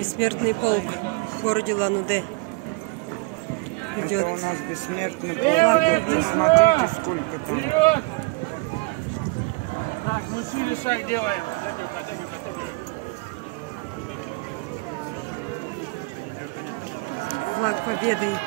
Бессмертный полк в городе Улан-Удэ. Это у нас бессмертный полк. Посмотрите, сколько там. Так, мы шире шаг делаем. Флаг победы.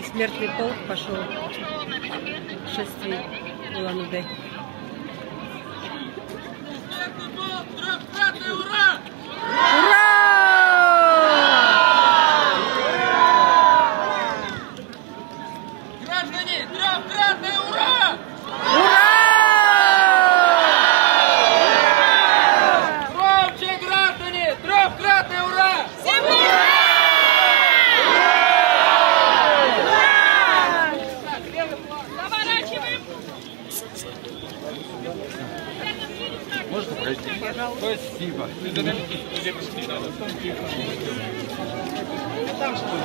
Бессмертный полк пошел в шествие в Улан-Удэ. Граждане, трехкратное ура! Громче, граждане, трехкратное ура! Заворачиваем. Можно пройти? Спасибо. Там что ли?